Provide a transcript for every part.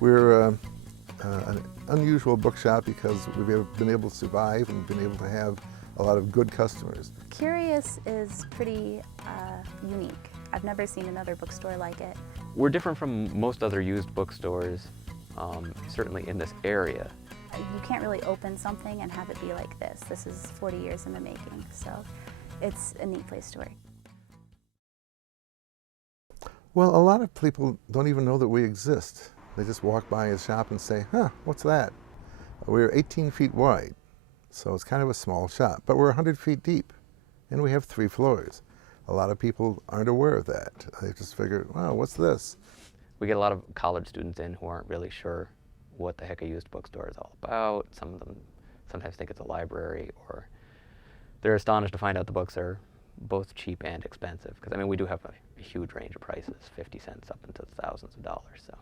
We're an unusual bookshop because we've been able to survive and been able to have a lot of good customers. Curious is pretty unique. I've never seen another bookstore like it. We're different from most other used bookstores, certainly in this area. You can't really open something and have it be like this. This is 40 years in the making, so it's a neat place to work. Well, a lot of people don't even know that we exist. They just walk by a shop and say, huh, what's that? We're 18 feet wide, so it's kind of a small shop, but we're 100 feet deep, and we have 3 floors. A lot of people aren't aware of that. They just figure, wow, what's this? We get a lot of college students in who aren't really sure what the heck a used bookstore is all about. Some of them sometimes think it's a library, or they're astonished to find out the books are both cheap and expensive. Because I mean, we do have a huge range of prices, 50 cents up into thousands of dollars. So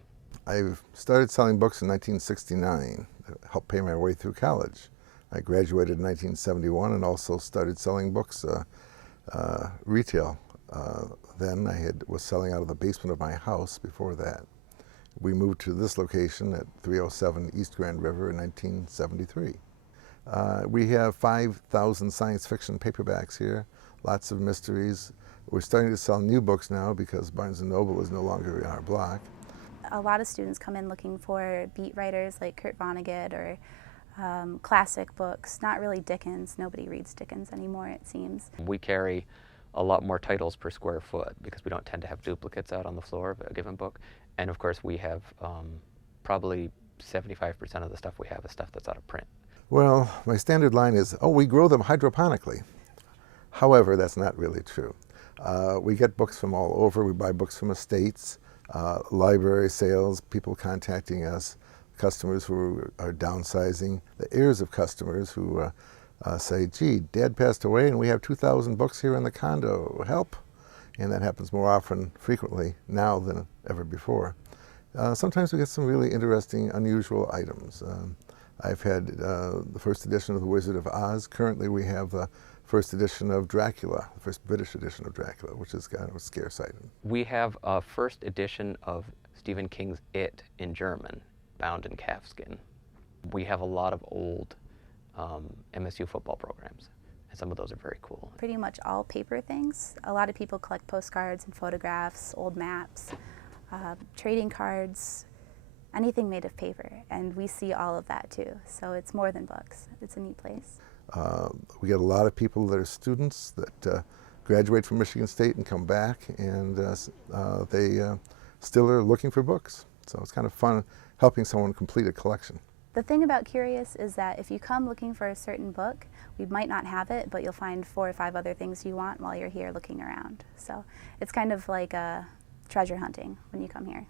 I started selling books in 1969 to help pay my way through college. I graduated in 1971 and also started selling books retail. Then I was selling out of the basement of my house before that. We moved to this location at 307 East Grand River in 1973. We have 5,000 science fiction paperbacks here, lots of mysteries. We're starting to sell new books now because Barnes & Noble is no longer in our block. A lot of students come in looking for beat writers like Kurt Vonnegut or classic books, not really Dickens. Nobody reads Dickens anymore, it seems. we carry a lot more titles per square foot because we don't tend to have duplicates out on the floor of a given book. And of course, we have probably 75% of the stuff we have is stuff that's out of print. Well, my standard line is, oh, we grow them hydroponically. However, that's not really true. We get books from all over. We buy books from estates, library sales, people contacting us, customers who are downsizing, the heirs of customers who say, gee, Dad passed away and we have 2,000 books here in the condo, help. And that happens more often, frequently, now than ever before. Sometimes we get some really interesting, unusual items. I've had the first edition of The Wizard of Oz. Currently we have the first edition of Dracula, the first British edition of Dracula, which is kind of a scarce item. We have a first edition of Stephen King's It in German, bound in calfskin. We have a lot of old MSU football programs, and some of those are very cool. Pretty much all paper things. A lot of people collect postcards and photographs, old maps, trading cards, anything made of paper, and we see all of that too. So it's more than books. It's a neat place. We get a lot of people that are students that graduate from Michigan State and come back, and they still are looking for books. So it's kind of fun helping someone complete a collection. The thing about Curious is that if you come looking for a certain book, we might not have it, but you'll find 4 or 5 other things you want while you're here looking around. So it's kind of like treasure hunting when you come here.